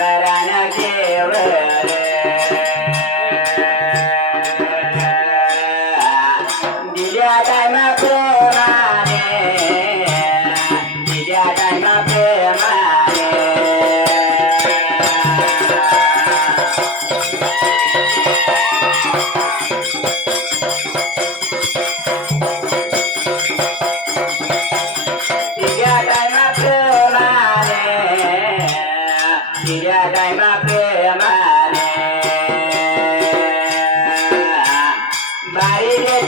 ಶಂಕರನ ದೇವರ Bye.